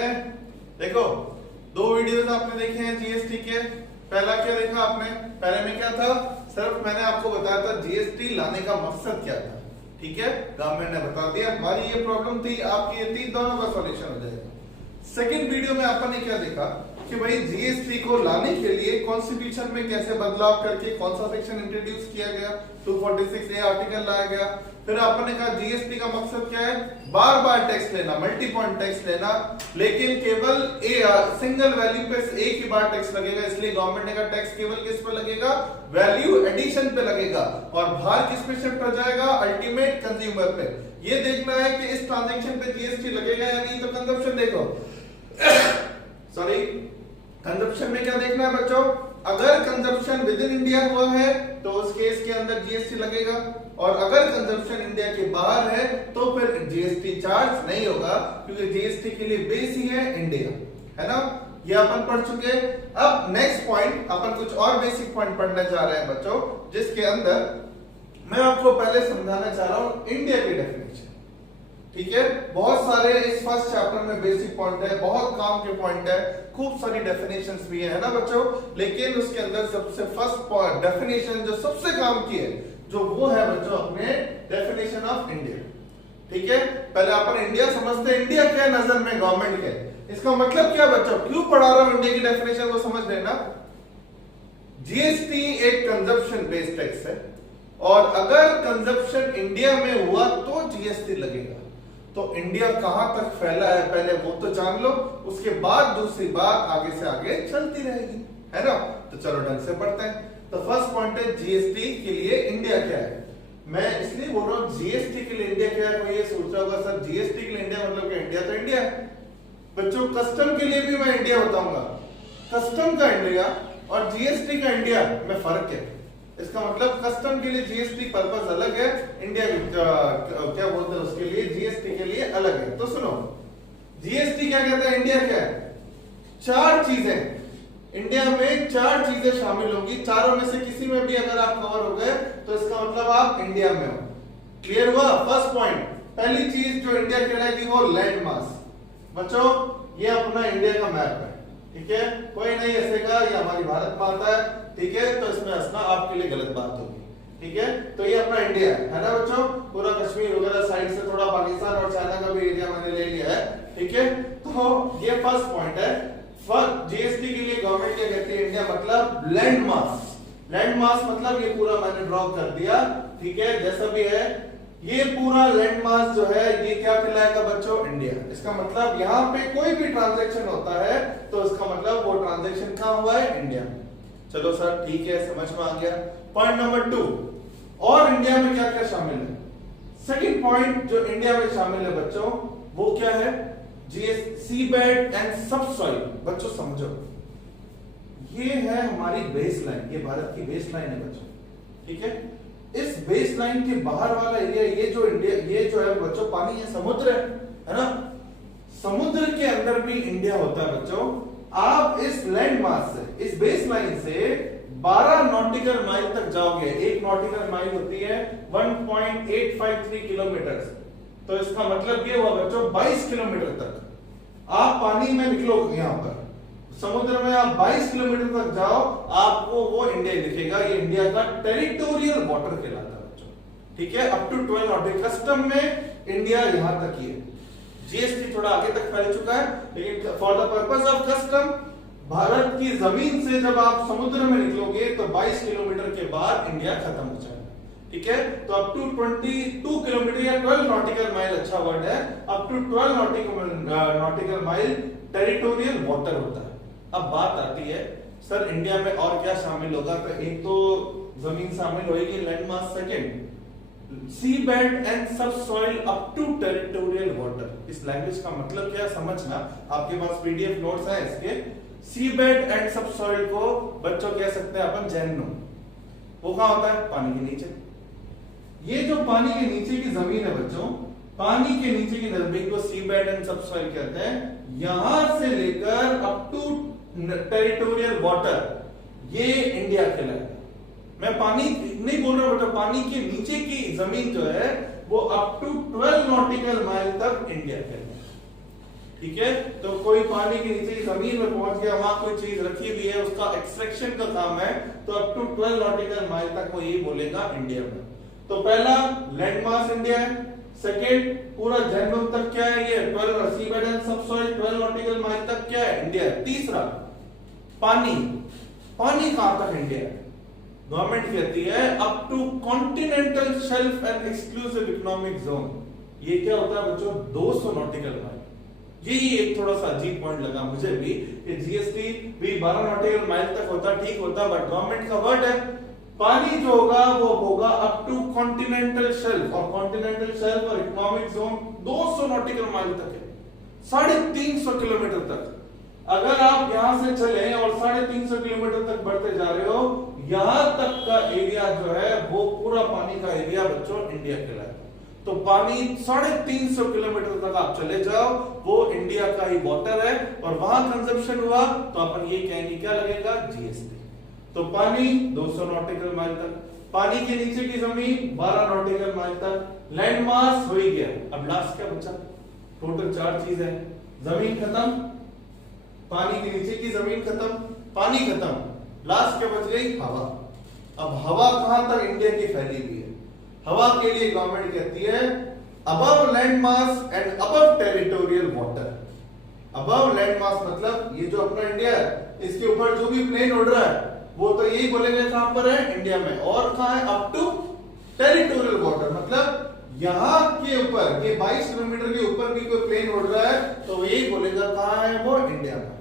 में? देखो, दो वीडियोस आपने देखे हैं जीएसटी के। पहला क्या देखा आपने? पहले में क्या था? सिर्फ मैंने आपको बताया था जीएसटी लाने का मकसद क्या था। ठीक है, गवर्नमेंट ने बता दिया हमारी ये प्रॉब्लम थी, आपकी ये थी, दोनों का सॉल्यूशन हो जाएगा। सेकंड वीडियो में अपन ने क्या देखा कि भाई जीएसटी को लाने के लिए कॉन्स्टिट्यूशन में कैसे बदलाव करके कौन सा सेक्शन इंट्रोड्यूस किया गया, 246A आर्टिकल लाया गया। फिर अपन ने कहा जीएसटी का मकसद क्या है? बार बार टैक्स लेना, मल्टी पॉइंट टैक्स लेना, लेकिन केवल सिंगल वैल्यू पे एक ही बार टैक्स लगेगा। इसलिए गवर्नमेंट ने कहा टैक्स केवल किस पे लगेगा? वैल्यू एडिशन पे लगेगा। और भार किस पे शिफ्ट हो जाएगा? अल्टीमेट कंज्यूमर पे। ये देखना है कि इस ट्रांजैक्शन पे जीएसटी लगेगा या नहीं। तो कंजप्शन देखो, सॉरी, कंजप्शन में क्या देखना है बच्चों? अगर कंजप्शन विद इन इंडिया हुआ है तो उस केस के अंदर जीएसटी लगेगा, और अगर कंजप्शन इंडिया के बाहर है तो फिर जीएसटी चार्ज नहीं होगा, क्योंकि जीएसटी के लिए बेस ही है इंडिया, है ना। ये अपन पढ़ चुके। अब नेक्स्ट पॉइंट, अपन कुछ और बेसिक पॉइंट पढ़ने जा रहे हैं बच्चों, जिसके अंदर मैं आपको पहले समझाना चाह रहा हूं इंडिया की डेफिनेशन। ठीक है, बहुत सारे इस फर्स्ट चैप्टर में बेसिक पॉइंट है, बहुत काम के पॉइंट है, खूब सारी डेफिनेशंस भी है ना बच्चों। लेकिन उसके अंदर सबसे फर्स्ट डेफिनेशन जो सबसे काम की है, जो वो है बच्चों अपने डेफिनेशन ऑफ इंडिया। ठीक है, पहले अपन इंडिया समझते हैं, इंडिया क्या नजर में गवर्नमेंट के, इसका मतलब क्या बच्चों? क्यों पढ़ा रहा हूं इंडिया की डेफिनेशन को समझ लेना। जीएसटी एक कंजप्शन बेस्ड टैक्स है, और अगर कंजप्शन इंडिया में हुआ तो जीएसटी लगेगा। तो इंडिया कहां तक फैला है पहले वो तो जान लो, उसके बाद दूसरी बात आगे से आगे चलती रहेगी, है ना। तो चलो ढंग से पढ़ते हैं। तो फर्स्ट पॉइंट है जीएसटी के लिए इंडिया क्या है। मैं इसलिए बोल रहा हूं जीएसटी के लिए इंडिया क्या है। कोई ये सोच रहा होगा सर जीएसटी के लिए इंडिया मतलब क्या? इंडिया तो इंडिया है बच्चों। कस्टम के लिए भी मैं इंडिया बताऊंगा। कस्टम का इंडिया और जीएसटी का इंडिया में फर्क है। इसका मतलब कस्टम के लिए जीएसटी पर्पस अलग है, इंडिया क्या बोलते हैं उसके लिए, जीएसटी के लिए अलग है। तो सुनो, जीएसटी क्या कहता है, इंडिया क्या है? चार चीजें, इंडिया में चार चीजें शामिल होंगी। चारों में से किसी में भी अगर आप कवर हो गए तो इसका मतलब आप इंडिया में हो। क्लियर हुआ? फर्स्ट पॉइंट, पहली चीज जो इंडिया कहलाएगी वो लैंड मास। बच्चों ये अपना इंडिया का मैप है, ठीक है, कोई नहीं हंसेगा, ये हमारी भारत माता है, ठीक है। तो इसमें हंसना आपके लिए गलत बात होगी, ठीक है। तो ये अपना इंडिया है ना बच्चों, पूरा कश्मीर वगैरह साइड से थोड़ा पाकिस्तान और चाइना का भी एरिया मैंने ले लिया है, ठीक है। तो ये फर्स्ट पॉइंट है। जीएसटी के लिए गवर्नमेंट क्या कहती है? इंडिया मतलब लैंड मास। लैंड मास मतलब ये पूरा मैंने ड्रॉ कर दिया, ठीक है, जैसा भी है ये पूरा लैंड मास जो है ये क्या कहलाएगा बच्चों? इंडिया। इसका मतलब यहाँ पे कोई भी ट्रांजैक्शन होता है तो इसका मतलब वो ट्रांजैक्शन कहाँ हुआ है? इंडिया। चलो सर ठीक है, समझ में आ गया। पॉइंट नंबर 2, और इंडिया में क्या क्या शामिल है? सेकंड पॉइंट जो इंडिया में शामिल है बच्चों वो क्या है? Seabed and subsoil. बच्चों समझो, ये है हमारी बेस लाइन, ये भारत की बेस लाइन है बच्चों, ठीक है। इस बेस लाइन के बाहर वाला एरिया, ये जो इंडिया, ये जो है बच्चों पानी है, समुद्र है ना। समुद्र के अंदर भी इंडिया होता है बच्चों। आप इस लैंड मास से, इस बेस लाइन से 12 नॉटिकल माइल तक जाओगे। एक नॉटिकल माइल होती है 1.853 किलोमीटर। तो इसका मतलब ये हुआ बच्चों 22 किलोमीटर तक आप पानी में निकलोगे। यहां पर समुद्र में आप 22 किलोमीटर तक जाओ, आपको वो इंडिया दिखेगा। ये इंडिया का टेरिटोरियल वाटर कहलाता है बच्चों, ठीक है। Up to 12 nautical. कस्टम में इंडिया यहां तक ही है। जीएसटी थोड़ा आगे तक फैल चुका है, लेकिन for the purpose of custom, Bharat की जमीन से जब आप समुद्र में निकलोगे तो 22 किलोमीटर के बाद इंडिया खत्म हो जाएगा, ठीक है। तो अप टू 22 किलोमीटर या 12 नॉटिकल माइल, अच्छा वर्ड है, up to 12 nautical mile territorial water होता है। अब बात आती है सर इंडिया में और क्या शामिल होगा? तो एक तो जमीन शामिल होगी, land mass. Second seabed and subsoil up to territorial water. इस लैंग्वेज का मतलब क्या समझना, आपके पास पीडीएफ नोट्स है इसके। सीबेड एंड सबसॉइल को बच्चों कह सकते हैं अपन जैनो। वो कहां होता है? पानी के नीचे। ये जो पानी के नीचे की जमीन है बच्चों, पानी के नीचे की जमीन को सीबेड एंड सबसॉइल कहते हैं। यहां से लेकर अप टू टेरिटोरियल वाटर, ये इंडिया कहलाएगा। मैं पानी नहीं बोल रहा बेटा, पानी के नीचे की जमीन जो है वो अप टू 12 नॉटिकल माइल तक इंडिया कहलाएगा, ठीक है। तो कोई पानी के नीचे की जमीन में पहुंच गया, वहां कोई चीज रखी हुई है, उसका एक्सट्रैक्शन का काम है, तो अप टू 12 नॉटिकल माइल तक वो ये बोलेगा इंडिया में। तो पहला लैंड मास इंडिया है, सेकंड पूरा जैनबम तक क्या है ये 12 sea bed and subsoil 12 nautical mile तक क्या है इंडिया है। तीसरा पानी, पानी कहां तक इंडिया है? गवर्नमेंट कहती है up to continental shelf and exclusive economic zone. ये क्या होता है बच्चों? 200 नॉटिकल माइल। यही एक थोड़ा सा अजीब पॉइंट लगा मुझे भी कि जीएसटी भी 12 नॉटिकल माइल तक होता, ठीक होता, बट गवर्नमेंट का वर्ड है पानी जो होगा वो होगा अप टू कॉन्टिनेंटल शेल्फ, और कॉन्टिनेंटल शेल्फ और इकोनॉमिक जोन 200 नॉटिकल माइल तक है, 350 किलोमीटर तक। अगर आप यहां से चले और 350 किलोमीटर तक बढ़ते जा रहे हो, यहां तक का एरिया जो है वो पूरा पानी का एरिया बच्चों इंडिया कहलाता है। तो पानी 350 किलोमीटर तक आप चले जाओ, वो इंडिया का ही वाटर है, और वहां कंजप्शन हुआ तो अपन ये कहेंगे क्या लगेगा? जीएसटी। तो पानी 200 नॉटिकल माइल तक, पानी के नीचे की जमीन 12 नॉटिकल माइल तक, लैंड मास हो ही गया। अब लास्ट क्या बचा? टोटल 4 चीज है, जमीन खत्म, पानी के नीचे की जमीन खत्म, पानी खत्म, लास्ट क्या बच गई? हवा। अब हवा कहां तक इंडिया की फैली हुई है? हवा के लिए गवर्नमेंट कहती है above land mass and above territorial water. Above land mass मतलब ये जो अपना इंडिया है, इसके ऊपर जो भी प्लेन उड़ रहा है वो तो यही बोलेंगे कहां पर है? इंडिया में। और कहां है? अप टू टेरिटोरियल वाटर, मतलब यहां के ऊपर, ये 22 किलोमीटर के ऊपर भी कोई प्लेन उड़ रहा है तो यही बोलेगा कहां है वो? इंडिया में।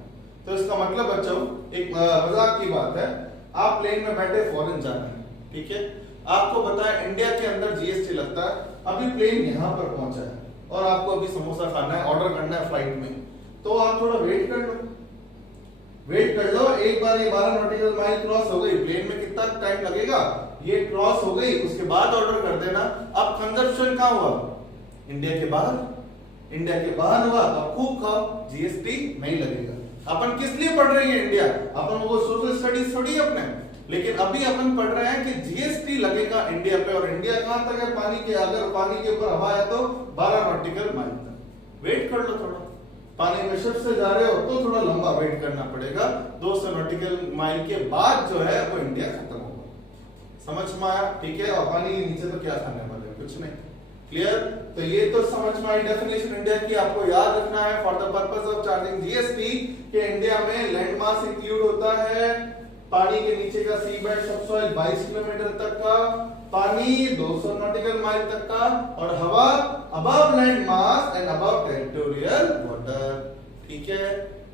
तो इसका मतलब बच्चों एक मजाक की बात है, आप प्लेन में बैठे फॉरेन जा रहे हैं, ठीक है, आपको पता है इंडिया के अंदर जीएसटी लगता है, अभी प्लेन यहां पर पहुंचा है और आपको अभी समोसा खाना है, ऑर्डर करना है फ्लाइट में, तो आप थोड़ा वेट कर लो, वेट कर लो। एक बार ये 12 नॉटिकल माइल क्रॉस हो गई, प्लेन में कितना टाइम लगेगा? ये क्रॉस हो गई, उसके बाद ऑर्डर कर देना। अब कंजप्शन कहां हुआ? इंडिया के बाहर। इंडिया के बाहर हुआ तो खूब खाओ, जीएसटी नहीं लगेगा। अपन किस लिए पढ़ रहे हैं इंडिया? अपन वो सोशल स्टडीज थोड़ी है अपने, लेकिन अभी अपन पढ़ रहे हैं कि जीएसटी लगेगा इंडिया पे, और इंडिया कहां तक है? पानी के, अगर पानी के ऊपर हवा है तो 12 नॉटिकल माइल तक। वेट कर लो थोड़ा, पानी में शिप से जा रहे हो तो थोड़ा लंबा वेट करना पड़ेगा, 200 नॉटिकल माइल के बाद जो है वो इंडिया खत्म होगा। समझ में आया? ठीक है। और पानी के नीचे तो क्या खाने वाले? कुछ नहीं। क्लियर? तो ये तो समझ में आई डेफिनेशन इंडिया की। आपको याद रखना है for the purpose of charging GST कि इंडिया में लैंड मास इंक्लूड होता है, पानी के नीचे का सी बेड सबसॉइल 22 किलोमीटर तक का, पानी 200 नॉटिकल माइल तक का, और हवा above land mass and above territorial water. ठीक है,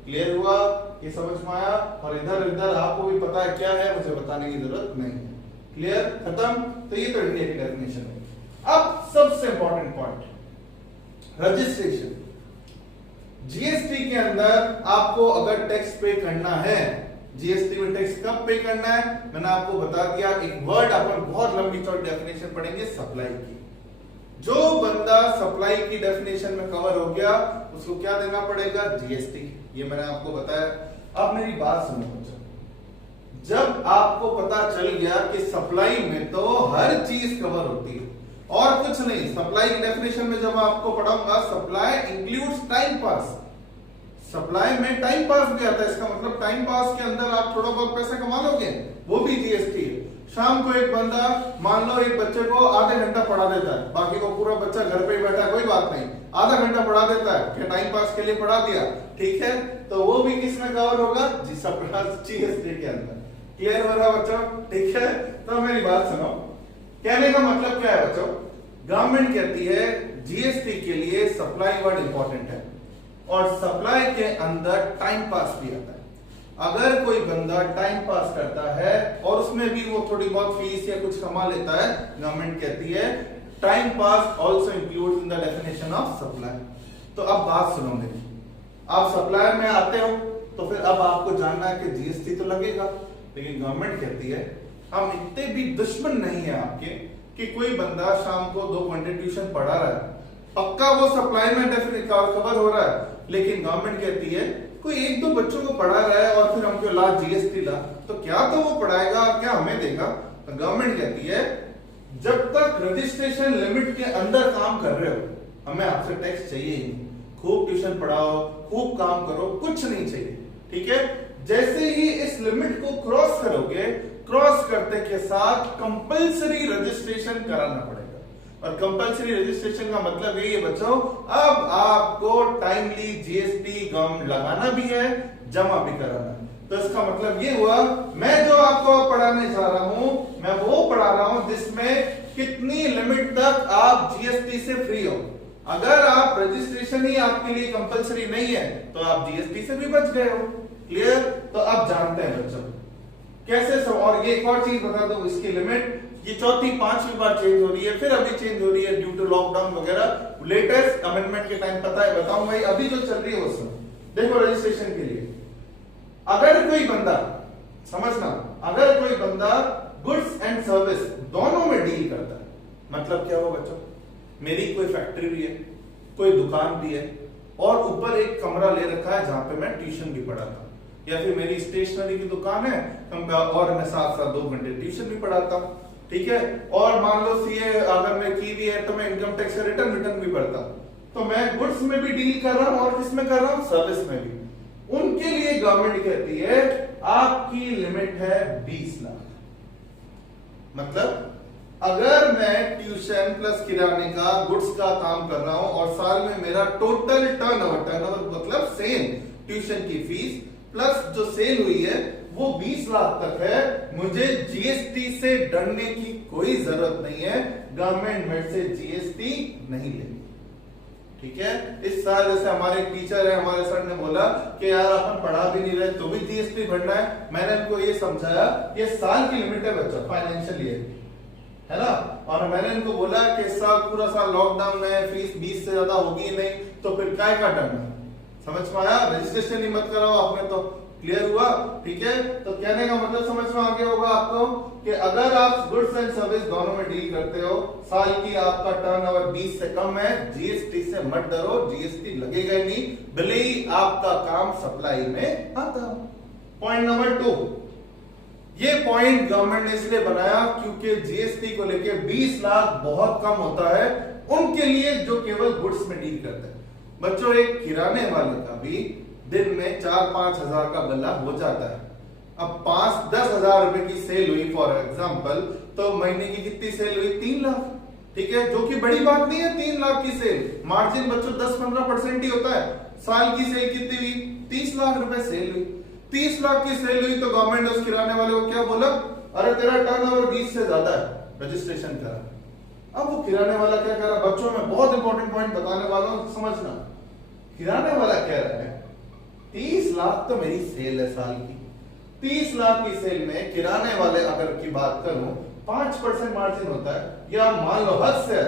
क्लियर हुआ? ये समझ में आया? और इधर इधर आपको भी पता है क्या है, मुझे बताने की जरूरत नहीं है। क्लियर? खत्म? तो ये तो इंडिया की डेफिनेशन है। अब सबसे इंपॉर्टेंट पॉइंट, रजिस्ट्रेशन। जीएसटी के अंदर आपको अगर टैक्स पे करना है, जीएसटी में टैक्स कब पे करना है, मैंने आपको बता दिया। एक वर्ड अपन बहुत लंबी चौड़ी डेफिनेशन पढ़ेंगे, सप्लाई की। जो बंदा सप्लाई की डेफिनेशन में कवर हो गया उसको क्या देना पड़ेगा? जीएसटी। ये मैंने आपको बताया। अब मेरी बात सुनो बच्चों, जब आपको पता चल गया कि सप्लाई में तो हर चीज कवर होती है और कुछ नहीं, सप्लाई की डेफिनेशन में जब आपको पढ़ाऊंगा, supply includes time pass. Supply में टाइम पास भी आता है, इसका मतलब टाइम पास के अंदर आप थोड़ा बहुत पैसे कमा लोगे, वो भी जीएसटी है। शाम को एक बंदा मान लो एक बच्चे को आधे घंटा पढ़ा देता है, बाकी वो पूरा बच्चा घर पे ही बैठा है, कोई बात नहीं, आधा घंटा पढ़ा देता है, क्या टाइम पास के लिए पढ़ा दिया, ठीक है, तो वो भी किसमें कवर होगा? जी, जीएसटी के अंदर। क्लियर हो रहा बच्चों? ठीक है। तो मेरी बात सुनो, कहने का मतलब क्या है बच्चों? गवर्नमेंट कहती है जीएसटी के लिए सप्लाई वर्ड इंपॉर्टेंट है और सप्लाई के अंदर टाइम पास भी आता है। अगर कोई बंदा टाइम पास करता है और उसमें भी वो थोड़ी बहुत फीस या कुछ कमा लेता है, गवर्नमेंट कहती है time pass also includes in the definition of supply. तो अब बात सुनो मेरी, आप सप्लाई में आते हो तो फिर अब आपको जानना है कि जीएसटी तो लगेगा, लेकिन गवर्नमेंट कहती है हम इतने भी दुश्मन नहीं है आपके कि कोई बंदा शाम को 2 घंटे ट्यूशन पढ़ा रहा है, पक्का वो सप्लाई में डेफिनेट कवर हो रहा है, लेकिन गवर्नमेंट कहती है कोई 1-2 बच्चों को पढ़ा रहा है और फिर हमको ला जीएसटी ला, तो क्या तो वो पढ़ाएगा और क्या हमें देगा? तो गवर्नमेंट कहती है जब तक रजिस्ट्रेशन लिमिट के अंदर काम कर रहे हो हमें आपसे टैक्स चाहिए ही नहीं, खूब ट्यूशन पढ़ाओ, खूब काम करो, कुछ नहीं चाहिए। ठीक है, जैसे ही इस लिमिट को क्रॉस करोगे, क्रॉस करते के साथ कंपलसरी रजिस्ट्रेशन कराना पड़ेगा। और कंपलसरी रजिस्ट्रेशन का मतलब यही है बच्चों, अब आपको टाइमली जीएसटी लगाना भी है, जमा भी कराना है। तो इसका मतलब ये हुआ, मैं जो आपको पढ़ाने जा रहा हूं, मैं वो पढ़ा रहा हूं जिसमें कितनी लिमिट तक आप जीएसटी से फ्री हो। अगर आप रजिस्ट्रेशन ही आपके लिए कंपलसरी नहीं है तो आप जीएसटी से भी बच गए हो। क्लियर? तो अब जानते हैं बच्चों कैसे सब। और ये एक और चीज बता दो, इसकी लिमिट ये चौथी पांचवी बार चेंज हो रही है, फिर अभी चेंज हो रही है ड्यू टू लॉकडाउन वगैरह। लेटेस्ट अमेंडमेंट के टाइम पता है, बताऊंगा भाई, अभी जो चल रही है उसमें देखो, रजिस्ट्रेशन के लिए अगर कोई बंदा, समझना, अगर कोई बंदा गुड्स एंड सर्विस दोनों में डील करता है, मतलब क्या हो बच्चों, मेरी कोई फैक्ट्री भी है, कोई दुकान भी है, और ऊपर एक कमरा ले रखा है जहां पे मैं ट्यूशन भी पढ़ाता हूं, या फिर मेरी स्टेशनरी की दुकान है और मैं साथ साथ 2 घंटे ट्यूशन भी पढ़ाता हूं। ठीक है, और मान लो सीए अगर मैं की भी है तो मैं इनकम टैक्स का रिटर्न भी पढ़ता हूं, तो मैं गुड्स में भी डील कर रहा हूं और किसमें कर रहा हूं, सर्विस में भी। उनके लिए गवर्नमेंट कहती है आपकी लिमिट है 20 लाख। मतलब अगर मैं ट्यूशन प्लस किराने का गुड्स का काम कर रहा हूं और साल में मेरा टोटल टर्नओवर मतलब सेल, ट्यूशन की फीस प्लस जो सेल हुई है वो 20 लाख तक है, मुझे जीएसटी से डरने की कोई जरूरत नहीं है। गवर्नमेंट मेरे से जीएसटी नहीं लेगी। ठीक है, इस साल जैसे हमारे टीचर है, हमारे सर ने बोला कि यार अपन पढ़ा भी नहीं रहे तो भी जीएसटी भरना है। मैंने उनको ये समझाया, ये साल की लिमिट है बच्चों, फाइनेंशियल ईयर, है ना। और मैंने इनको बोला कि इस साल पूरा साल लॉकडाउन है, फीस 20 से ज्यादा होगी नहीं, तो फिर काय का डरना। समझ में आया? रजिस्ट्रेशन ही मत कराओ आपने तो। क्लियर हुआ? ठीक है, तो कहने का मतलब समझ में आ गया होगा आपको कि अगर आप गुड्स एंड सर्विस दोनों में डील करते हो, साल की आपका टर्नओवर 20 से कम है, जीएसटी से मत डरो, जीएसटी लगेगा ही नहीं, भले ही आपका काम सप्लाई में आता। पॉइंट नंबर 2, ये पॉइंट गवर्नमेंट ने इसलिए बनाया क्योंकि जीएसटी को लेके 20 लाख बहुत कम होता है उनके लिए जो केवल गुड्स में डील करते हैं। बच्चों, एक किराने वाले का भी दिन में 4-5 हजार का गल्ला हो जाता है। अब 5-10 हजार रुपए की सेल हुई फॉर एग्जांपल, तो महीने की कितनी सेल हुई? 3 लाख। ठीक है, जो कि बड़ी बात नहीं है। 3 लाख की सेल, मार्जिन बच्चों 10-15% ही होता है। साल की सेल कितनी हुई? 30 लाख रुपए सेल हुई। 30 लाख की सेल हुई तो गवर्नमेंट ने उस किराने वाले को क्या बोला? अरे तेरा टर्नओवर 20 से ज्यादा है, रजिस्ट्रेशन करा। अब वो किराने वाला क्या कह रहा? बच्चों में बहुत इंपॉर्टेंट पॉइंट बताने वाला हूं, समझना। किराने वाला कह रहा है 30 लाख तो मेरी सेल है साल की, 30 लाख की सेल में किराने वाले अगर की बात करूं 5% मार्जिन होता है, या मान लो हद से,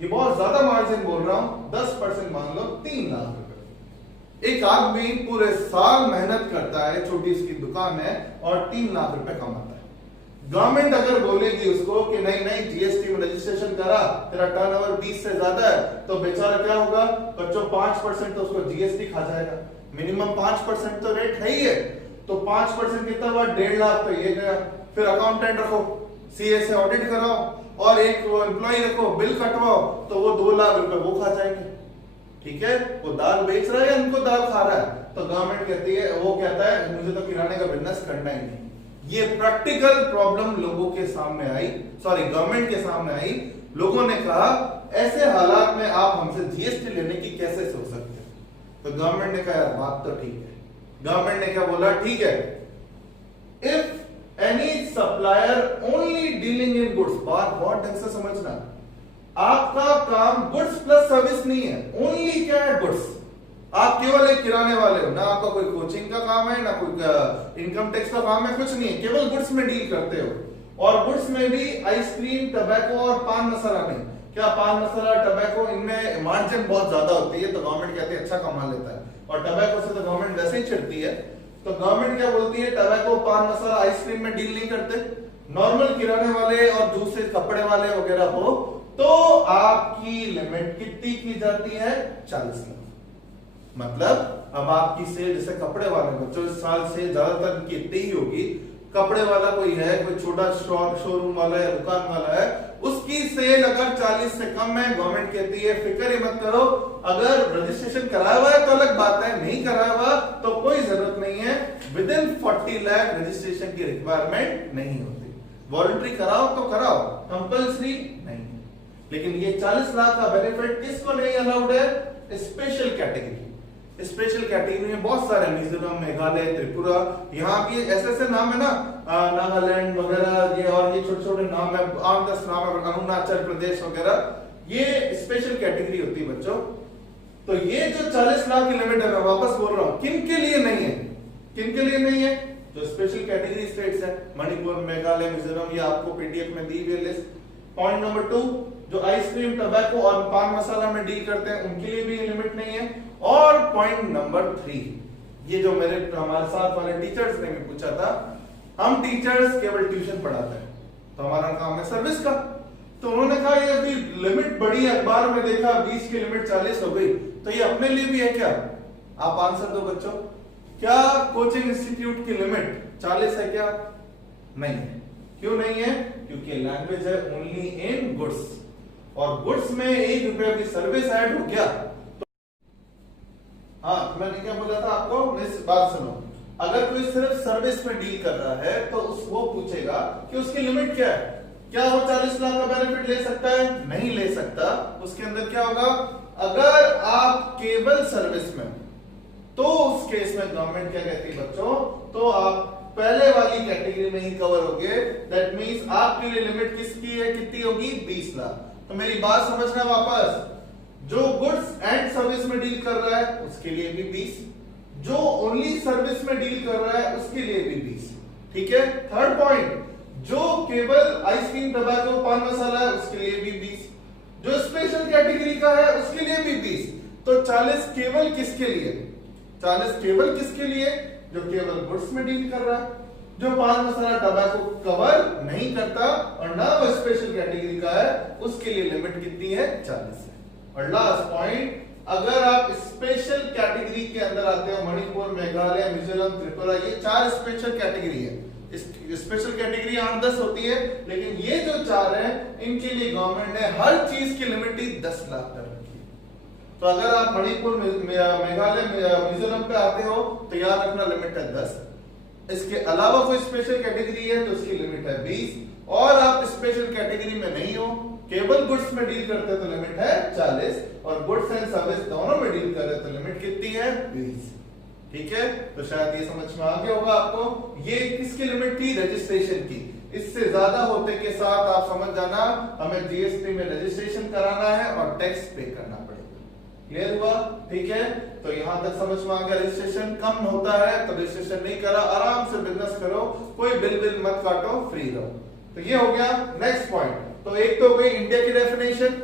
ये बहुत ज्यादा मार्जिन बोल रहा हूं, 10% मान लो 3 लाख रुपए। एक आदमी पूरे साल मेहनत करता है, छोटी उसकी दुकान है और 3 लाख रुपए कमाता है। गवर्नमेंट अगर बोलेगी उसको कि नहीं नहीं जीएसटी में रजिस्ट्रेशन करा, तेरा टर्नओवर 20 से ज्यादा है, तो बेचारा क्या होगा बच्चों? 5% तो उसको जीएसटी खा जाएगा। मिनिमम 5% तो रेट है ही है, तो 5% कितना हुआ? 1.5 लाख तो ये गया। फिर अकाउंटेंट रखो, सीए से ऑडिट कराओ, और एक एम्प्लॉय रखो, बिल कटवाओ, तो वो 2 लाख रुपए वो खा जाएंगे। ठीक है, वो दाल बेच रहा है या उनको दाल खा रहा है? तो गवर्नमेंट कहती है, वो कहता है मुझे तो किराने का बिजनेस करना ही नहीं। ये प्रैक्टिकल प्रॉब्लम लोगों के सामने आई, सॉरी गवर्नमेंट के सामने आई। लोगों ने कहा ऐसे हालात में आप हमसे जीएसटी लेने की कैसे सोच सकते हैं? तो गवर्नमेंट ने कहा यार बात तो ठीक है। गवर्नमेंट ने क्या बोला? ठीक है, if any supplier only dealing in goods, बात बहुत ढंग से समझना, आपका काम गुड्स प्लस सर्विस नहीं है, ओनली क्या है? गुड्स। आप केवल एक किराने वाले हो ना, आपका कोई कोचिंग का काम है ना कोई इनकम टैक्स का काम है, कुछ नहीं है, केवल गुड्स में डील करते हो। और गुड्स में भी आइसक्रीम, टबैको और पान मसाला नहीं। क्या पान मसाला, टबैको, इनमें मार्जिन बहुत ज्यादा होती है, तो गवर्नमेंट कहती है अच्छा कमा लेता है, और टबैको से तो गवर्नमेंट वैसे ही चिढ़ती है। तो गवर्नमेंट क्या बोलती है? टबैको, पान मसाला, आइसक्रीम में डील नहीं करते। नॉर्मल किराने वाले और दूसरे कपड़े वाले वगैरह हो तो आपकी लिमिट कितनी की जाती है? 40 लाख। मतलब अब आपकी सेल, जैसे कपड़े वाले बच्चों इस साल से ज्यादातर की इतनी ही होगी, कपड़े वाला कोई है, कोई छोटा शोरूम वाला है, दुकान वाला है, उसकी सेल अगर 40 से कम है, गवर्नमेंट कहती है फिक्र ही मत करो, अगर रजिस्ट्रेशन कराया हुआ है तो अलग बात है, नहीं कराया हुआ तो कोई जरूरत नहीं है, विद इन 40 लाख रजिस्ट्रेशन की रिक्वायरमेंट नहीं होती। वॉलंटरी कराओ तो कराओ, कंपल्सरी नहीं। लेकिन ये 40 लाख का बेनिफिट किसको नहीं अलाउड है? Special category. स्पेशल कैटेगरी में बहुत सारे, मिजोरम, मेघालय, त्रिपुरा, यहाँ भी ऐसे ऐसे नाम है ना, नागालैंड वगैरह, ये और ये छोटे छोटे नाम है, 8-10 नाम है, अरुणाचल प्रदेश वगैरह, ये स्पेशल कैटेगरी होती है बच्चों। तो ये जो 40 लाख की लिमिट है, मैं वापस बोल रहा हूं, किन के लिए नहीं है? किन के लिए नहीं है? जो स्पेशल कैटेगरी स्टेट्स है, मणिपुर, मेघालय, मिजोरम, ये आपको पीडीएफ में दी हुई लिस्ट। पॉइंट नंबर 2, जो आइसक्रीम, टबैको और पान मसाला में डील करते हैं, उनके लिए भी लिमिट नहीं है। और पॉइंट नंबर 3, ये जो हमारे साथ वाले टीचर्स ने भी पूछा था, हम टीचर्स केवल ट्यूशन पढ़ाते हैं तो हमारा काम है सर्विस का, तो उन्होंने कहा ये अभी लिमिट बढ़ी है, अखबार में देखा 20 की लिमिट 40 हो गई, तो ये अपने लिए भी है क्या? आप आंसर दो बच्चों, क्या कोचिंग इंस्टीट्यूट की लिमिट 40 है क्या? नहीं है। क्यों नहीं है? क्योंकि लैंग्वेज है ओनली इन गुड्स, और गुड्स में 1 रुपया की सर्विस ऐड हो गया तो, हाँ मैंने क्या बोला था आपको, इस बात सुनो, अगर कोई सिर्फ सर्विस में डील कर रहा है तो वो पूछेगा कि उसकी लिमिट क्या है, क्या वो 40 लाख का बेनिफिट ले सकता है? नहीं ले सकता। उसके अंदर क्या होगा, अगर आप केवल सर्विस में, तो उस केस में गवर्नमेंट क्या कहती है बच्चों, तो आप पहले वाली कैटेगरी में ही कवर होगे। दैट मींस आपके लिए लिमिट किसकी है, कितनी होगी? 20 लाख। तो मेरी बात समझना वापस, जो गुड्स एंड सर्विस में डील कर रहा है उसके लिए भी 20, जो ओनली सर्विस में डील कर रहा है उसके लिए भी 20। ठीक है। थर्ड पॉइंट, जो केवल आइसक्रीम, टबैको, पान मसाला है उसके लिए भी 20, जो स्पेशल कैटेगरी का है उसके लिए भी 20। तो 40 केवल किसके लिए? 40 केवल किसके लिए? जो केवल गुड्स में डील कर रहा है, जो पान मसाला, टबैको कवर नहीं करता और ना वो स्पेशल कैटेगरी का है, उसके लिए लिमिट कितनी है? 40 है। और लास्ट पॉइंट, अगर आप स्पेशल कैटेगरी के अंदर आते हो, मणिपुर, मेघालय, मिजोरम, त्रिपुरा, ये 4 स्पेशल कैटेगरी है। स्पेशल कैटेगरी 8-10 होती है, लेकिन ये जो 4 हैं, इनके लिए गवर्नमेंट ने हर चीज की लिमिट ही 10 लाख कर रखी है। तो अगर आप मणिपुर, मेघालय, मिजोरम पे आते हो तो याद रखना लिमिट है 10। इसके अलावा कोई स्पेशल कैटेगरी है तो उसकी लिमिट है 20, और आप स्पेशल कैटेगरी में नहीं हो, केवल गुड्स में डील करते तो लिमिट है 40, और गुड्स एंड सर्विस दोनों में डील कर रहे तो लिमिट कितनी है? 20। ठीक है, तो शायद ये समझ में आ गया होगा आपको। ये किसकी लिमिट थी? रजिस्ट्रेशन की। इससे ज्यादा होते के साथ आप समझ जाना, हमें जीएसटी में रजिस्ट्रेशन कराना है और टैक्स पे करना पड़ेगा। क्लियर हुआ? ठीक है, तो यहां तक समझ में आ गया। रजिस्ट्रेशन कम होता है तो रजिस्ट्रेशन नहीं करा, आराम से बिजनेस करो, कोई बिल मत काटो, फ्री रहो। तो ये हो गया नेक्स्ट पॉइंट। तो एक तो गई इंडिया की डेफिनेशन,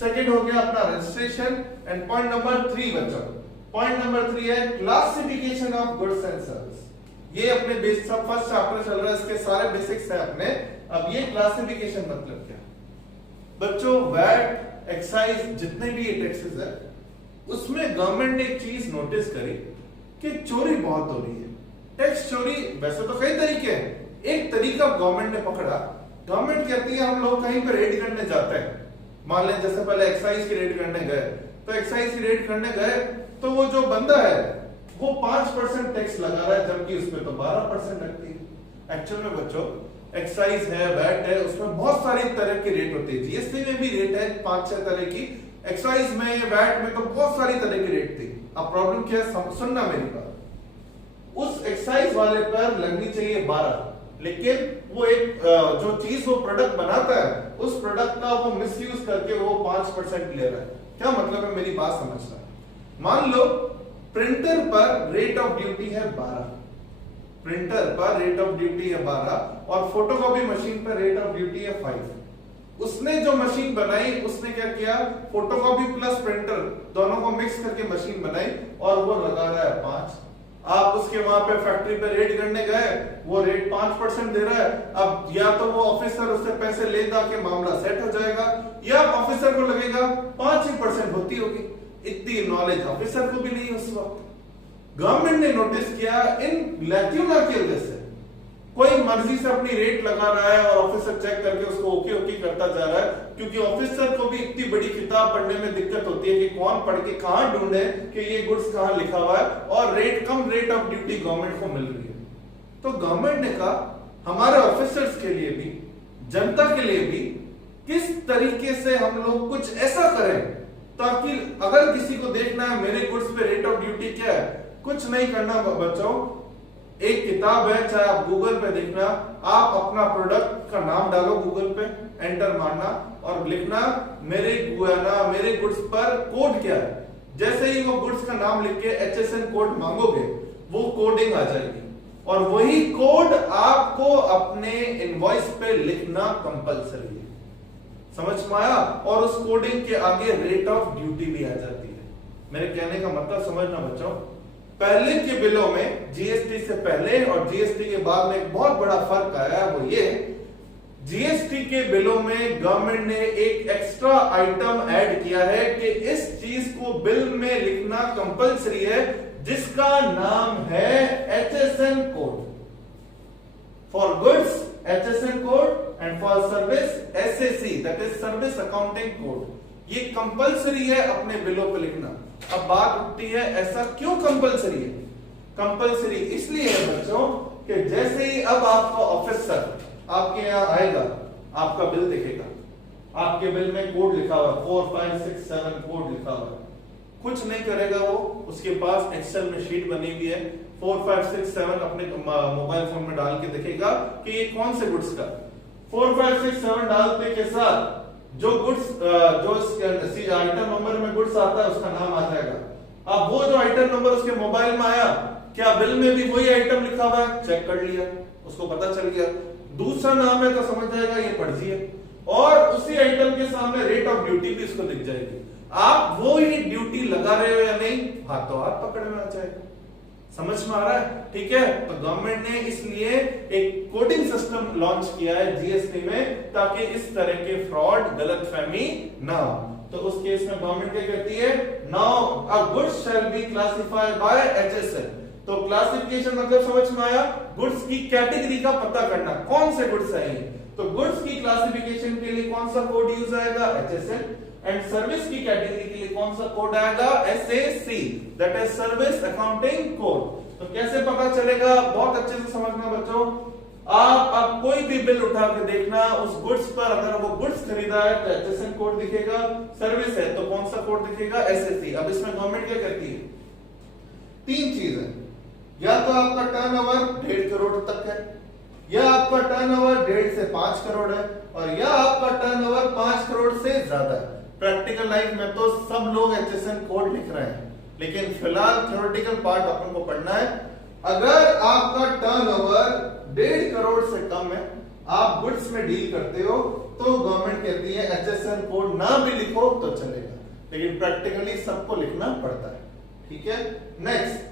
सेकंड हो गया अपना रजिस्ट्रेशन, एंड पॉइंट नंबर 3 बच्चों, पॉइंट नंबर 3 है classification of goods and service. ये अपने बेसिक फर्स्ट चैप्टर चल रहा है, इसके सारे बेसिक्स है अपने। अब ये क्लासिफिकेशन मतलब क्या बच्चों? वैट, एक्साइज, जितने भी ये टैक्सेस है, उसमें गवर्नमेंट ने एक चीज नोटिस करी कि चोरी बहुत हो रही है। टैक्स चोरी वैसे तो कई तरीके हैं, एक तरीका गवर्नमेंट ने पकड़ा। गवर्नमेंट कहती है हम लोग कहीं पर रेड करने जाते हैं, मान लें जैसे पहले एक्साइज की रेड करने गए, तो एक्साइज की रेड करने गए तो वो जो बंदा है वो 5% टैक्स लगा रहा है, जबकि उसमें तो 12% लगती है। एक्चुअल में बच्चों एक्साइज है, वैट है, उसमें बहुत सारी तरह की रेट होती है। जीएसटी में भी रेट है 5-6 तरह की, एक्साइज में, वैट में तो बहुत सारी तरह की रेट थी। अब प्रॉब्लम क्या है, सुनना मेरी बात, उस एक्साइज वाले पर लगनी चाहिए 12, लेकिन वो एक जो चीज वो प्रोडक्ट बनाता है, उस प्रोडक्ट का वो मिसयूज करके वो 5% ले रहा है। क्या मतलब है, मेरी बात समझना। मान लो प्रिंटर पर रेट ऑफ ड्यूटी है 12, प्रिंटर पर रेट ऑफ ड्यूटी है 12 और फोटोकॉपी मशीन पर रेट ऑफ ड्यूटी है 5। उसने जो मशीन बनाई, उसने क्या किया, फोटोकॉपी प्लस प्रिंटर दोनों को मिक्स करके मशीन बनाई और वो लगा रहा है 5। आप उसके वहां पे फैक्ट्री पे रेड करने गए, वो रेट 5% दे रहा है। अब या तो वो ऑफिसर उससे पैसे ले के मामला सेट हो जाएगा, या ऑफिसर को लगेगा 5% होती होगी। इतनी नॉलेज ऑफिसर को भी नहीं उस वक्त। गवर्नमेंट ने नोटिस किया इन लैक्यूना की वजह से, कोई मर्जी से अपनी रेट लगा रहा है और ऑफिसर चेक करके उसको ओके ओके करता जा रहा है, क्योंकि ऑफिसर को भी इतनी बड़ी किताब पढ़ने में दिक्कत होती है कि कौन पढ़ के कहां ढूंढे कि ये गुड्स कहां लिखा हुआ है, और rate come rate of duty government को मिल रही है। तो गवर्नमेंट ने कहा हमारे ऑफिसर्स के लिए भी, जनता के लिए भी, किस तरीके से हम लोग कुछ ऐसा करें ताकि अगर किसी को देखना है मेरे गुड्स पे रेट ऑफ ड्यूटी क्या है, कुछ नहीं करना बच्चों, एक किताब है, चाहे आप गूगल पे देखना, आप अपना प्रोडक्ट का नाम डालो गूगल पे, एंटर मारना और लिखना मेरे गुड्स पर कोड क्या है। जैसे ही वो गुड्स का नाम लिख के HSN कोड मांगोगे, वो कोडिंग आ जाएगी और वही कोड आपको अपने इनवॉइस पे लिखना कंपलसरी है। समझ में आया? और उस कोडिंग के आगे रेट ऑफ ड्यूटी भी आ जाती है। मेरे कहने का मतलब समझना बच्चों, पहले के बिलों में जीएसटी से पहले और जीएसटी के बाद में एक बहुत बड़ा फर्क आया है, वो ये जीएसटी के बिलों में गवर्नमेंट ने एक एक्स्ट्रा आइटम ऐड किया है कि इस चीज को बिल में लिखना कंपलसरी है, जिसका नाम है HSN code. For goods HSN code and for service SAC, that is service accounting code. ये कंपलसरी है अपने बिलों पे लिखना। अब बात उठती है ऐसा क्यों कंपलसरी है? कंपलसरी इसलिए है बच्चों कि जैसे ही अब आपका ऑफिसर आपके यहाँ आएगा, आपका बिल दिखेगा, आपके बिल में कोड लिखा हुआ है 4 5 6 7 कोड लिखा हुआ है, कुछ नहीं करेगा वो, उसके पास एक्सेल में शीट बनी हुई है, 4 5 6 7 अपने मोबाइल फोन में डाल के देखेगा कि ये कौन से गुड्स का 4 5 6 7 डालते के साथ जो गुड्स जो आइटम नंबर में गुड्स आता है उसका नाम आ जाएगा। अब वो जो आइटम नंबर उसके मोबाइल में आया, क्या बिल में भी वही आइटम लिखा हुआ है? चेक कर लिया, उसको पता चल गया। दूसरा नाम है तो समझ जाएगा ये फर्जी है, और उसी आइटम के सामने रेट ऑफ ड्यूटी भी उसको दिख जाएगी। आप वो ही ड्यूटी लगा रहे हो या नहीं, हाथों हाथ पकड़ में आ जाएगा। समझ में आ रहा है? ठीक है। तो गवर्नमेंट ने इसलिए एक कोडिंग सिस्टम लॉन्च किया है जीएसटी में, ताकि इस तरह के फ्रॉड, गलतफहमी ना हो। तो उस केस में गवर्नमेंट क्या कहती है, now a goods shall be classified by HSN। तो क्लासिफिकेशन मतलब समझ में आया, गुड्स की कैटेगरी का पता करना, कौन से गुड्स है ये। तो गुड्स की क्लासिफिकेशन के लिए कौन सा कोड यूज आएगा? HSN। एंड सर्विस की कैटेगरी के लिए कौन सा कोड आएगा? SAC, that is service accounting code. तो कैसे पता चलेगा? बहुत अच्छे से समझना बच्चों। आप कोई भी बिल उठा के देखना, उस गुड्स पर अगर वो गुड्स खरीदा है तो HSN कोड दिखेगा, सर्विस है तो कौन सा कोड दिखेगा? SAC। अब इसमें गवर्नमेंट क्या करती है? 3 चीज है, या तो आपका टर्नओवर 1.5 करोड़ तक है, या आपका टर्नओवर 1.5 से 5 करोड़ है, और या आपका टर्नओवर 5 करोड़ से ज्यादा है। प्रैक्टिकल लाइफ में तो सब लोग HSN कोड लिख रहे हैं, लेकिन फिलहाल थ्योरेटिकल पार्ट अपन को पढ़ना है। अगर आपका टर्नओवर 1.5 करोड़ से कम है, आप गुड्स में डील करते हो, तो गवर्नमेंट कहती है HSN कोड ना भी लिखो तो चलेगा, लेकिन प्रैक्टिकली सबको लिखना पड़ता है। ठीक है। नेक्स्ट,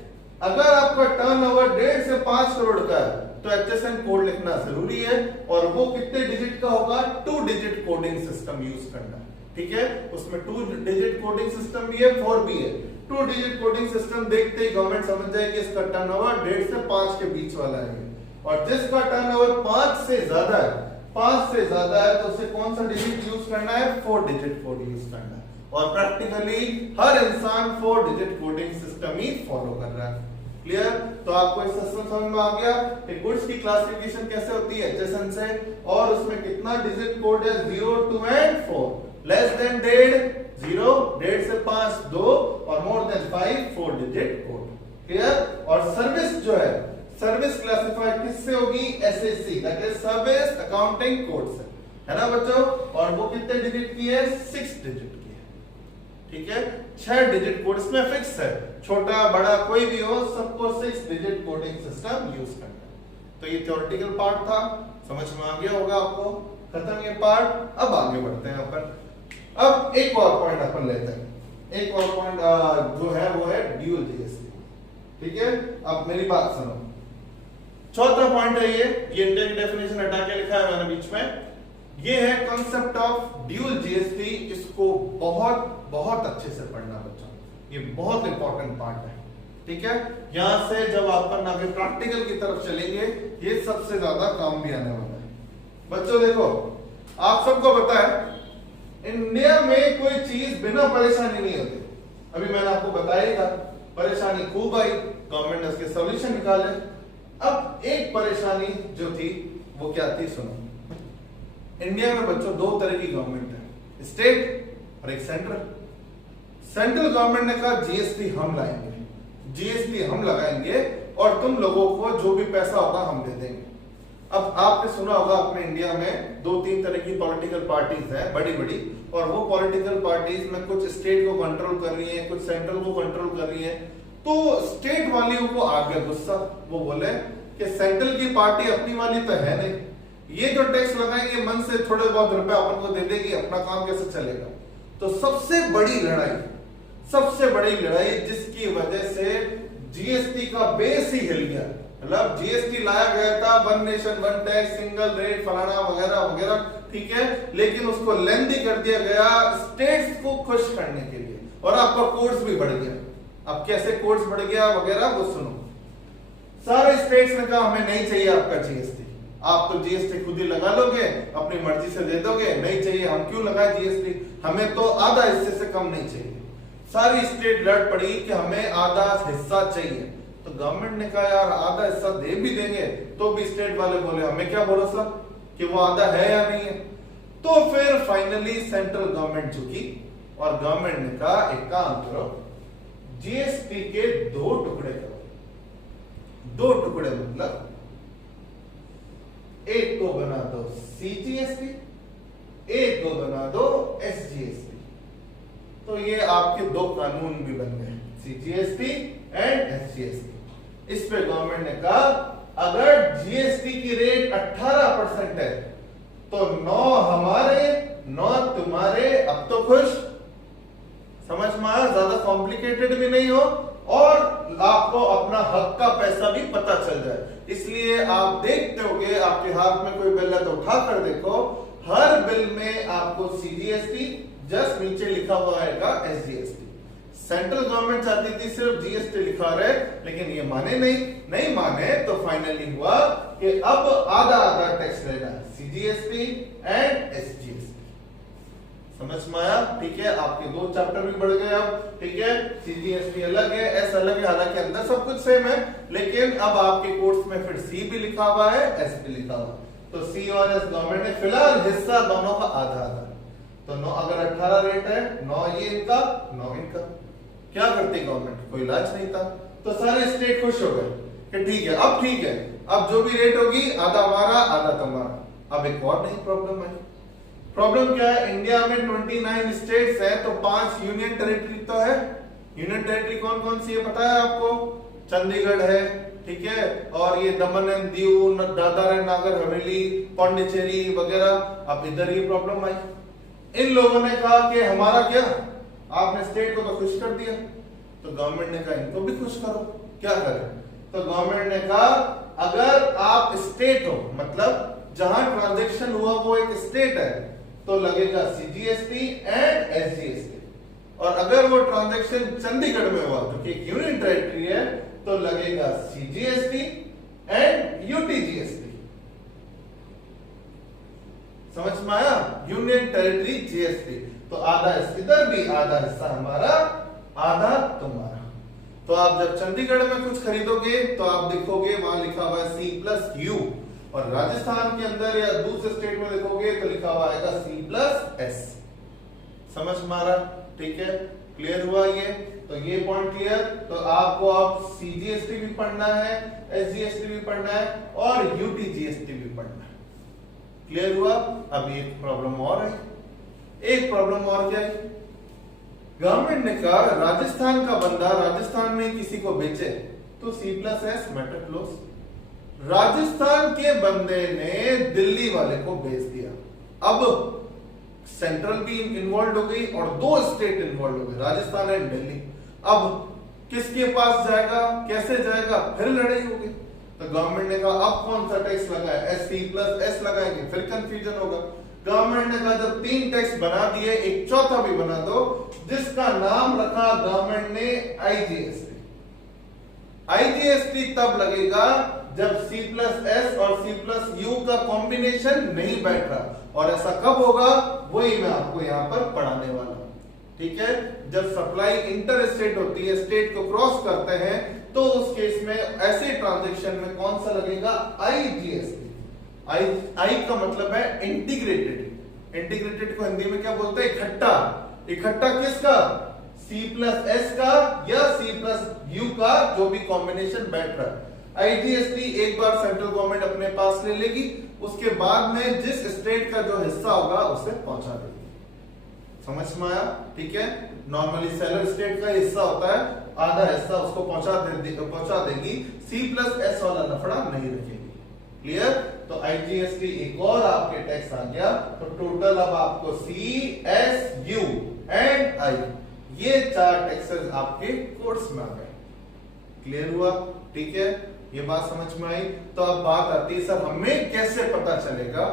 अगर आपका टर्नओवर 1.5 से 5 करोड़ का है तो HSN कोड लिखना जरूरी है, और वो कितने डिजिट का होगा? 2 डिजिट कोडिंग सिस्टम यूज करना है। ठीक है। उसमें 2 डिजिट कोडिंग सिस्टम भी है, 4 भी है। 2 डिजिट कोडिंग सिस्टम देखते ही गवर्नमेंट समझ जाए कि इसका टर्नओवर 1.5 से 5 के बीच वाला है, और जिसका टर्नओवर 5 से ज्यादा है तो उसे कौन सा डिजिट यूज करना है? 4 डिजिट कोड यूज करना है। और प्रैक्टिकली हर इंसान 4 डिजिट कोडिंग सिस्टम ही फॉलो कर रहा है। क्लियर? तो आपको इस सिस्टम समझ में आ गया कि गुड्स की क्लासिफिकेशन कैसे होती है? HSN से, और उसमें कितना डिजिट कोड है? 0 2 एंड 4। लेस देन 1.5 से 5 2, और more than 5 4 digit code. Clear? और सर्विस जो है, सर्विस क्लासिफाइड किससे होगी? SAC, that is service accounting code से, है ना बच्चों? और वो कितने डिजिट की है? 6 डिजिट की है। ठीक है। 6 डिजिट कोड इसमें फिक्स है, छोटा बड़ा कोई भी हो, सबको 6 डिजिट कोडिंग सिस्टम यूज करना है। तो ये थ्योरेटिकल पार्ट था, समझ में आ गया होगा आपको। खत्म ये पार्ट। अब आगे बढ़ते हैं अपन। अब एक और पॉइंट अपन लेते हैं। एक और पॉइंट जो है वो है ड्यूल जीएसटी। ठीक है। अब मेरी बात सुनो। चौथा पॉइंट है ये इंडियन डेफिनेशन हटा के लिखा है मैंने बीच में। ये है कंसेप्ट ऑफ ड्यूल जीएसटी। इसको बहुत बहुत अच्छे से पढ़ना बच्चों, ये बहुत इंपॉर्टेंट पार्ट है। ठीक है, यहां से जब अपन आगे प्रैक्टिकल की तरफ चलेंगे ये सबसे ज्यादा काम भी आने वाला है। बच्चों देखो, आप सबको पता है इंडिया में कोई चीज बिना परेशानी नहीं होती। अभी मैंने आपको बताया ही था, परेशानी खूब आई, गवर्नमेंट ने उसके सॉल्यूशन निकाले। अब एक परेशानी जो थी वो क्या थी, सुनो। इंडिया में बच्चों दो तरह की गवर्नमेंट है, स्टेट और एक सेंट्रल। सेंट्रल गवर्नमेंट ने कहा जीएसटी हम लाएंगे, जीएसटी हम लगाएंगे और तुम लोगों को जो भी पैसा होगा हम दे देंगे। अब आपने सुना होगा अपने इंडिया में दो तीन तरह की पॉलिटिकल पार्टीज हैं बड़ी बड़ी, और वो पॉलिटिकल पार्टीज में कुछ स्टेट को कंट्रोल कर रही हैं, कुछ सेंट्रल को कंट्रोल कर रही हैं। तो स्टेट वालियों को आ गया गुस्सा, वो बोले कि सेंट्रल की पार्टी अपनी वाली तो है नहीं, ये जो टैक्स लगाएंगे मन से थोड़े बहुत रुपए अपन को दे देगी, अपना काम कैसे चलेगा। तो सबसे बड़ी लड़ाई जिसकी वजह से जीएसटी का बेस ही हिल गया, मतलब जीएसटी लाया गया था one nation one tax, single rate, फलाना वगैरह वगैरह, ठीक है, लेकिन उसको लेंदी कर दिया गया स्टेट्स को खुश करने के लिए, और आपका कोर्स भी बढ़ गया। अब कैसे कोर्स बढ़ गया वगैरह वो सुनो। सारे स्टेट्स ने कहा हमें नहीं चाहिए आपका जीएसटी, आप तो जीएसटी खुद ही लगा लोगे, अपनी मर्जी से दे दोगे, नहीं चाहिए, हम क्यों लगाए जीएसटी, हमें तो आधा हिस्से से कम नहीं चाहिए। सारी स्टेट लड़ पड़ी कि हमें आधा हिस्सा चाहिए। तो गवर्नमेंट ने कहा यार आधा हिस्सा दे भी देंगे, तो भी स्टेट वाले बोले हमें क्या भरोसा कि वो आधा है या नहीं है। तो फिर फाइनली सेंट्रल गवर्नमेंट झुकी और गवर्नमेंट ने कहा एक काम करो, जीएसटी के दो टुकड़े करो। दो टुकड़े मतलब एक को बना दो सीजीएसटी, एक को बना दो एसजीएसटी। तो ये आपके दो कानून भी बन गए, सीजीएसटी एंड एसजीएसटी। इस पे गवर्नमेंट ने कहा अगर जीएसटी की रेट 18% है तो 9 हमारे 9 तुम्हारे। अब तो खुश, समझ में आया, ज्यादा कॉम्प्लिकेटेड भी नहीं हो और आपको अपना हक का पैसा भी पता चल जाए। इसलिए आप देखते होंगे आपके हाथ में कोई बिल है तो उठा कर देखो, हर बिल में आपको सीजीएसटी जस्ट नीचे लिखा हुआ आएगा एसजीएसटी। सेंट्रल गवर्नमेंट चाहती थी सिर्फ जीएसटी लिखा रहे, लेकिन ये माने नहीं माने, तो फाइनली हुआ कि अब आधा आधा टैक्स लेना है, सीजीएसटी एंड एसजीएसटी। समझ में आया, ठीक है, आपके दो चैप्टर भी बढ़ गए अब, ठीक है, सीजीएसटी अलग है, एस अलग है, हालांकि अंदर सब कुछ सेम है, लेकिन अब आपके कोर्स में फिर सी भी लिखा हुआ है, एस भी लिखा हुआ है। तो सी और एस गवर्नमेंट ने फिलहाल हिस्सा दोनों का आधा आधा। तो 9 अगर 18 रेट है, 9 ये इनका 9 इनका। क्या करती गवर्नमेंट, कोई इलाज नहीं था। तो सारे स्टेट खुश हो गए कि ठीक है, अब जो भी रेट होगी आधा हमारा आधा तुम्हारा। अब एक और नई प्रॉब्लम है। प्रॉब्लम क्या है, इंडिया में 29 स्टेट्स है तो 5 यूनियन टेरिटरी तो है। यूनियन टेरिटरी कौन कौन सी है पता है आपको? चंडीगढ़ है, ठीक है, और ये दमन एंड दीव, दादरा एंड नागर हवेली, पौंडीचेरी वगैरह। अब इधर ये प्रॉब्लम आई, इन लोगों ने कहा कि हमारा क्या, आपने स्टेट को तो खुश कर दिया, तो गवर्नमेंट ने कहा इनको भी खुश करो। क्या करें? तो गवर्नमेंट ने कहा अगर आप स्टेट हो, मतलब जहां ट्रांजैक्शन हुआ वो एक स्टेट है, तो लगेगा सीजीएसटी एंड एसजीएसटी। और अगर वो ट्रांजैक्शन चंडीगढ़ में हुआ जो कि एक यूनियन टेरिटरी है, तो लगेगा सीजीएसटी एंड यूटीजीएसटी। समझ में आया? Union territory GST. तो आधा इधर भी, आधा हिस्सा हमारा, आधा तुम्हारा। तो आप जब चंडीगढ़ में कुछ खरीदोगे तो आप देखोगे वहां लिखा हुआ है C+U, और राजस्थान के अंदर या दूसरे स्टेट में देखोगे तो लिखा हुआ आएगा C+S। समझ में आ रहा? ठीक है, क्लियर हुआ ये? तो ये पॉइंट क्लियर। तो आपको अब सीजीएसटी भी पढ़ना है, एसजीएसटी भी पढ़ना है और यूटीजीएसटी भी पढ़ना है। क्लियर हुआ? अब एक प्रॉब्लम और है, एक प्रॉब्लम और क्या है, गवर्नमेंट ने कहा राजस्थान का बंदा राजस्थान में किसी को बेचे तो C+S मैटर क्लोज। राजस्थान के बंदे ने दिल्ली वाले को बेच दिया। अब सेंट्रल भी इन्वॉल्व हो गई और दो स्टेट इन्वॉल्व हो गए, राजस्थान एंड दिल्ली। अब किसके पास जाएगा, कैसे जाएगा, फिर लड़ाई होगी। तो गवर्नमेंट ने कहा अब कौन सा टैक्स लगाए, C+S लगाएंगे, फिर कंफ्यूजन होगा। गवर्नमेंट ने कहा जब 3 टैक्स बना दिए, एक चौथा भी बना दो, जिसका नाम रखा गवर्नमेंट ने आईजीएसटी। आईजीएसटी तब लगेगा जब C प्लस एस और C प्लस यू का कॉम्बिनेशन नहीं बैठ रहा, और ऐसा कब होगा वही मैं आपको यहां पर पढ़ाने वाला हूं। ठीक है, जब सप्लाई इंटर स्टेट होती है, स्टेट को क्रॉस करते हैं, तो उस केस में ऐसे ट्रांजैक्शन में कौन सा लगेगा, आईजीएसटी। आई का मतलब है इंटीग्रेटेड। इंटीग्रेटेड को हिंदी में क्या बोलते हैं, इकट्ठा। इकट्ठा किसका, C प्लस एस का या C प्लस यू का, जो भी कॉम्बिनेशन बैठ रहा है। आईजीएसटी एक बार सेंट्रल गवर्नमेंट अपने पास ले लेगी, उसके बाद में जिस स्टेट का जो हिस्सा होगा उसे पहुंचा देगी। समझ में आया? ठीक है, नॉर्मली सेलर स्टेट का हिस्सा होता है, आधा हिस्सा उसको पहुंचा देगी। C प्लस एस वाला लफड़ा नहीं रखेगी। क्लियर? तो आईजीएसटी एक और आपके टैक्स आ गया, तो टोटल अब आपको C, S, U and I, ये 4 टैक्सेस आपके कोर्स में आ गए। क्लियर हुआ? ठीक है, ये बात समझ में आई। तो अब बात आती है, सर हमें कैसे पता चलेगा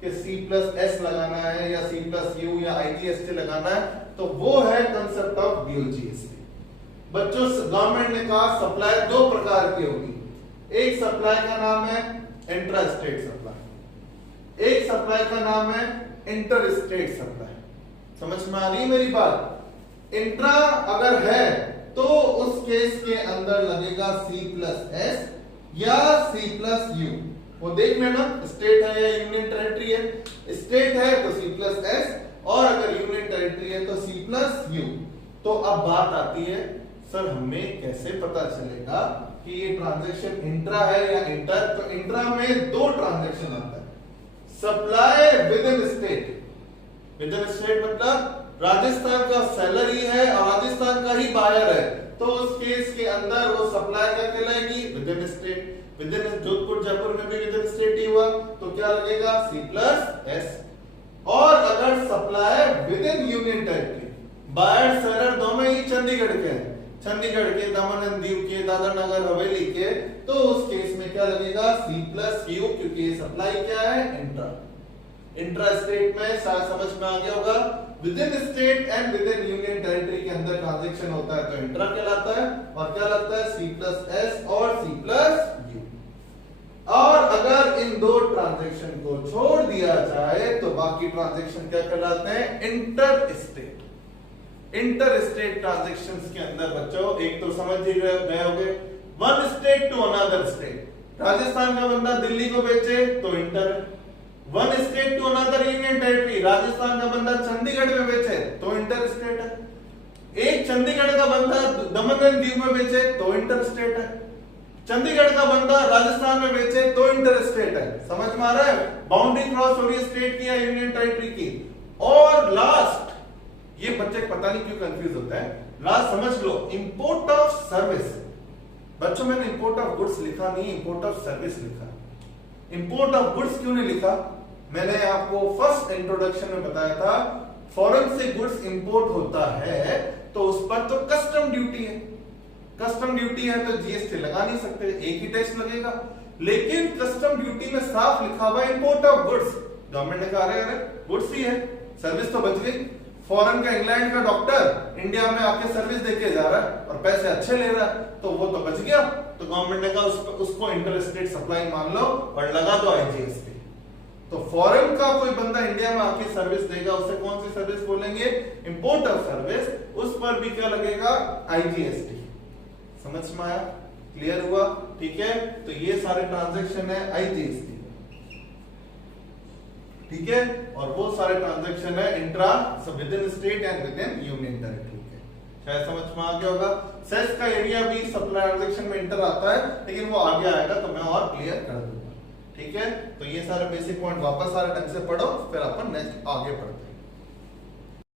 कि C प्लस एस लगाना है या C प्लस यू या आईजीएसटी लगाना है? तो वो है कंसेप्ट ऑफ ड्यूल जीएसटी। बच्चों, गवर्नमेंट ने कहा सप्लाई 2 प्रकार की होगी। एक सप्लाई का नाम है इंट्रा स्टेट सप्लाई, एक सप्लाई का नाम है इंटर स्टेट सप्लाई। समझ में आ रही है मेरी बात? इंट्रा अगर है तो उस केस के अंदर लगेगा C प्लस एस या C प्लस यू। वो देख लेना, स्टेट है या यूनियन टेरिटरी है। स्टेट है तो C प्लस एस, और अगर यूनियन टेरिटरी है तो C प्लस यू। तो अब बात आती है, सर हमें कैसे पता चलेगा कि ये ट्रांजैक्शन इंट्रा है या इंटर? तो इंट्रा में 2 ट्रांजैक्शन आता है, supply within state. Within state मतलब राजस्थान का सेलर ही है और राजस्थान का ही बायर है, तो उस केस के अंदर वो सप्लाई क्या कहलाएगी, within state. Within Jodhpur Jaipur में भी विद इन स्टेट ही हुआ, तो क्या लगेगा, C प्लस एस। और अगर supply within union territory, buyer seller दोनों ही चंडीगढ़ के हैं, चंडीगढ़ के, दमन एंड दीव के, दादर नगर हवेली के, तो उस केस में क्या लगेगा, C प्लस यू, क्योंकि ये सप्लाई क्या है, इंट्रा। इंट्रा स्टेट में समझ में आ गया होगा, with in state and with in union territory के अंदर ट्रांजैक्शन होता है तो इंट्रा कहलाता है, और क्या लगता है, C प्लस एस और C प्लस यू। और अगर इन 2 ट्रांजैक्शन को छोड़ दिया जाए तो बाकी ट्रांजैक्शन क्या कहलाते हैं, inter state. Inter state transactions के अंदर बच्चों एक तो समझ ही गए होंगे, one state to another state. Rajasthan का बंदा दिल्ली को बेचे तो इंटर है। One state to another union territory, Rajasthan का बंदा चंडीगढ़ में बेचे तो इंटर स्टेट है। एक चंडीगढ़ का बंदा दमन एंड दीव में बेचे तो इंटर स्टेट है। चंडीगढ़ का बंदा राजस्थान में बेचे तो इंटर स्टेट है। समझ में आ रहा है? बाउंड्री क्रॉस हो रही है स्टेट की या यूनियन टेरिटरी की। और लास्ट, ये बच्चे पता नहीं क्यों कंफ्यूज होता है, लास्ट समझ लो, इंपोर्ट ऑफ सर्विस। बच्चों मैंने इंपोर्ट ऑफ गुड्स लिखा नहीं, इंपोर्ट ऑफ सर्विस लिखा। इंपोर्ट ऑफ गुड्स क्यों नहीं लिखा? मैंने आपको फर्स्ट इंट्रोडक्शन में बताया था, फॉरेन से गुड्स इंपोर्ट होता है तो उस पर तो कस्टम ड्यूटी है। कस्टम ड्यूटी है तो जीएसटी लगा नहीं सकते, एक ही टैक्स लगेगा। लेकिन कस्टम ड्यूटी में साफ लिखा हुआ इंपोर्ट ऑफ गुड्स। गवर्नमेंट ने कहा अरे गुड्स ही है, सर्विस तो बच गई। फॉरेन का, इंग्लैंड का डॉक्टर इंडिया में आके सर्विस देके जा रहा है और पैसे अच्छे ले रहा है, तो वो तो बच गया। तो गवर्नमेंट ने कहा उसको इंटर स्टेट सप्लाई मान लो और लगा दो आईजीएसटी। तो फॉरेन का कोई बंदा इंडिया में आके सर्विस देगा, उसे कौन सी सर्विस बोलेंगे, इंपोर्ट ऑफ सर्विस। उस पर भी क्या लगेगा, आईजीएसटी। समझ में आया? क्लियर हुआ? ठीक है, तो ये सारे ट्रांजैक्शन है आईजीएसटी, ठीक है। और वो सारे ट्रांजैक्शन है intra, with in state and with in union territory के। शायद समझ में आ गया होगा। सेस का एरिया भी सप्लाई ट्रांजैक्शन में इंटर आता है, लेकिन वो आगे आएगा तो मैं और क्लियर कर दूंगा, ठीक है। तो ये सारे बेसिक पॉइंट वापस सारे ढंग से पढ़ो, फिर अपन नेक्स्ट आगे पढ़ते हैं।